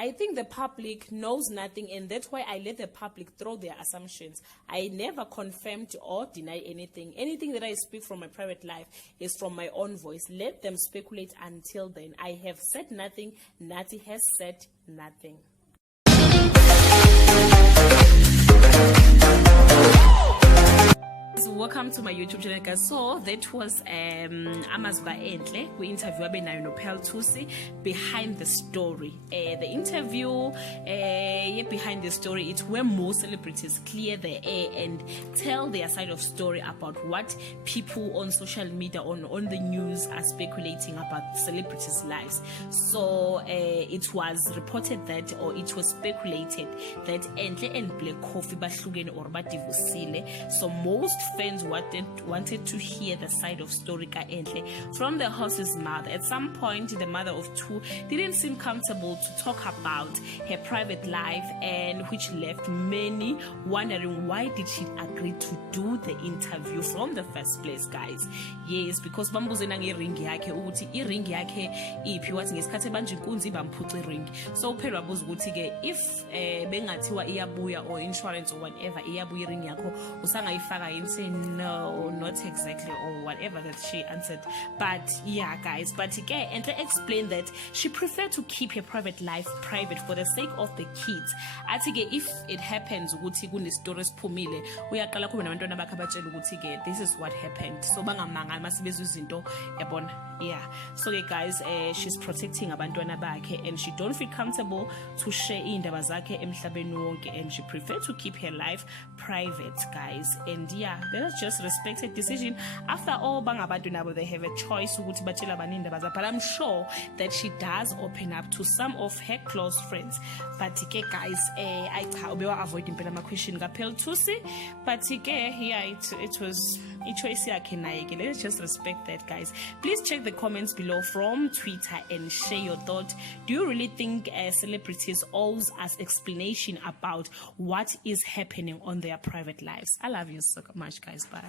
I think the public knows nothing, and that's why I let the public throw their assumptions. I never confirmed or deny anything. Anything that I speak from my private life is from my own voice. Let them speculate until then. I have said nothing. Nati has said nothing. Welcome to my YouTube channel, guys. So that was Amazwa Enhle. We interview Abenayo no Peltusi behind the story. The interview behind the story, it's where most celebrities clear the air and tell their side of story about what people on social media, on the news are speculating about celebrities' lives. So it was reported that, or it was speculated that Enhle and Black Coffee bahlukene or badivosile. So most fans wanted to hear the side of story ka Enhle from the horse's mouth. At some point, the mother of two didn't seem comfortable to talk about her private life, and which left many wondering why did she agree to do the interview from the first place, guys. Yes, because bambuzena nge-ring yakhe ukuthi i-ring yakhe iphi, wathi ngesikhathi manje inkunzi bamphuca i-ring. So uphela wabuza ukuthi ke if bengathiwa iyabuya or insurance or whatever iyabuya i-ring yakho usangayifaka yini? Say no, not exactly, or whatever that she answered. But yeah, guys, but again, and to explain that she preferred to keep her private life private for the sake of the kids. Athi if it happens ukuthi kune stories phumile uyaqala kuba nabantwana bakhe abatshela ukuthi ke this is what happened, so bangamanga masibezwe izinto yabona. Yeah, so guys, she's protecting abantwana bakhe, and she don't feel comfortable to share indaba zakhe emhlabeni wonke, and she preferred to keep her life private, guys. And yeah, let's just respect her decision. After all, bangabantu nabo, they have a choice ukuthi batshela bani indaba zabo, but I'm sure that she does open up to some of her close friends. But guys, I avoid impela ma question kapel tusi, but yeah, it was choice yakhe naye. Let's just respect that, guys. Please check the comments below from Twitter and share your thoughts. Do you really think celebrities owes us explanation about what is happening on their private lives? I love you so much, guys. Bye.